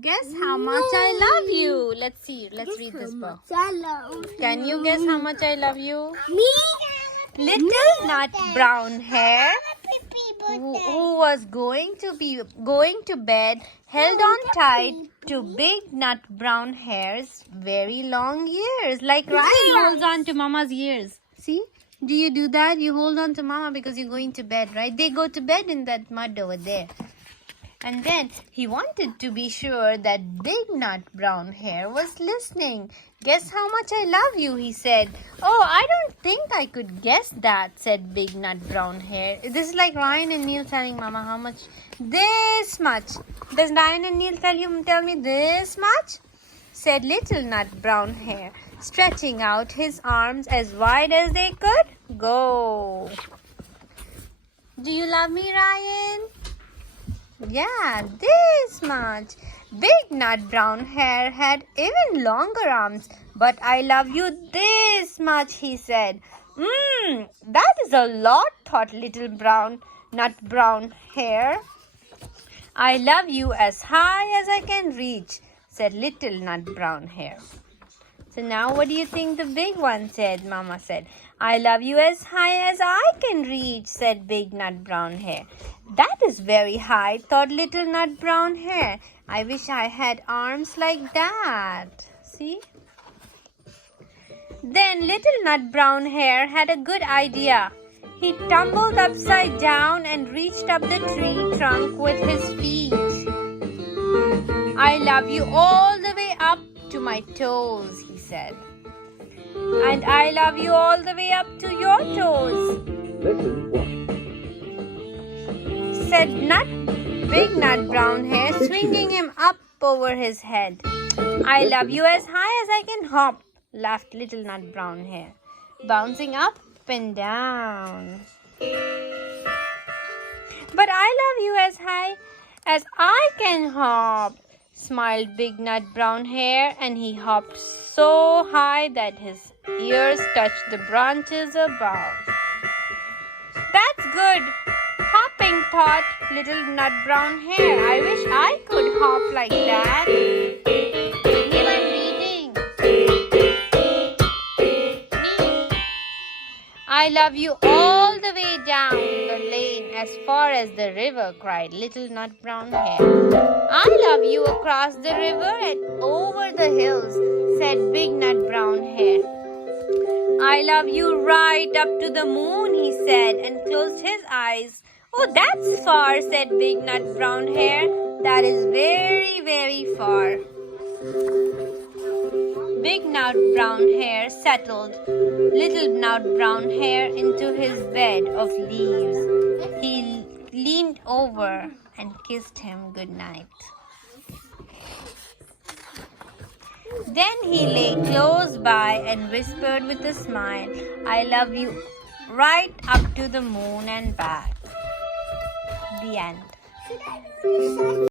Guess how much I love you. Let's see. Let's read this book. Can you guess how much I love you? Me? Little Nut Brown Hair, who was going to bed, held on tight to Big Nut Brown Hair's very long ears. Like Ryan holds on to Mama's ears. See? Do you do that? You hold on to Mama because you're going to bed, right? They go to bed in that mud over there. And then he wanted to be sure that Big Nut Brown Hair was listening. Guess how much I love you, he said. Oh, I don't think I could guess that, said Big Nut Brown Hair. This is like Ryan and Neil telling Mama how much. This much. Does Ryan and Neil tell me this much? Said Little Nut Brown Hair, stretching out his arms as wide as they could go. Do you love me, Ryan? Yeah, this much. Big Nut Brown Hair had even longer arms. But I love you this much, he said. That is a lot, thought Little Nut Brown Hair. I love you as high as I can reach, said Little Nut Brown Hair. So now what do you think the big one said? Mama said, I love you as high as I can reach, said Big Nut Brown Hair. That is very high, thought Little Nut Brown Hair. I wish I had arms like that. See? Then Little Nut Brown Hair had a good idea. He tumbled upside down and reached up the tree trunk with his feet. I love you all the way up to my toes, he said. And I love you all the way up to your toes, said Big Nut Brown Hair, swinging him up over his head. I love you as high as I can hop, laughed Little Nut Brown Hair, bouncing up and down. But I love you as high as I can hop, smiled Big Nut Brown Hair, and he hopped so high that his ears touched the branches above. That's good, hopping, thought Little Nut Brown Hair. I wish I could hop like that. Neil, I'm reading. Neil. I love you all the way down the lane as far as the river, cried Little Nut Brown Hair. I love you across the river and over the hills, said Big Nut Brown Hair. I love you right up to the moon, he said, and closed his eyes. Oh, that's far, said Big Nut Brown Hair. That is very, very far. Big Nut Brown Hair settled Little Nut Brown Hair into his bed of leaves. He leaned over and kissed him good night. Then he lay close by and whispered with a smile, I love you right up to the moon and back. The end.